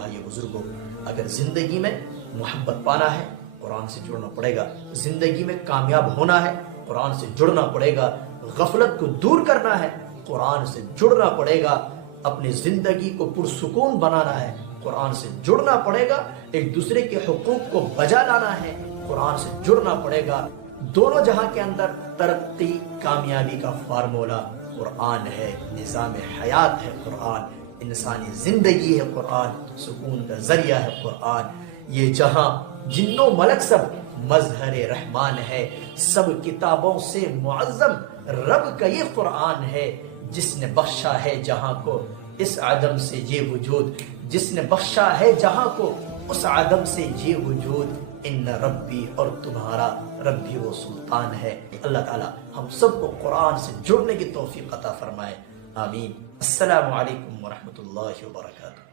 भाइयों बुजुर्गों, अगर जिंदगी में मोहब्बत पाना है कुरान से जुड़ना पड़ेगा, जिंदगी में कामयाब होना है कुरान से जुड़ना पड़ेगा, गफलत को दूर करना है कुरान से जुड़ना पड़ेगा, अपनी जिंदगी को पुरसुकून बनाना है कुरान से जुड़ना पड़ेगा, एक दूसरे के हुकूक को बजा लाना है कुरान से जुड़ना पड़ेगा। दोनों जहां के अंदर तरक्की कामयाबी का फार्मूला कुरान है, निज़ाम हयात है कुरान, इंसानी जिंदगी है कुरान, सुकून का जरिया है कुरान। ये जहां जिन्नो मलक सब मजहर रहमान है, सब किताबों से मुअज़्ज़म रब का ये कुरान है, जिसने बख्शा है जहां को इस आदम से ये वजूद, जिसने बख्शा है जहां को उस आदम से ये वजूद, इन रब्बी और तुम्हारा रब्बी वो सुल्तान है। अल्लाह ताला हम सबको कुरान से जुड़ने की तौफीक अता फरमाए, आमीन। अस्सलामु अलैकुम व रहमतुल्लाहि व बरकातुहू।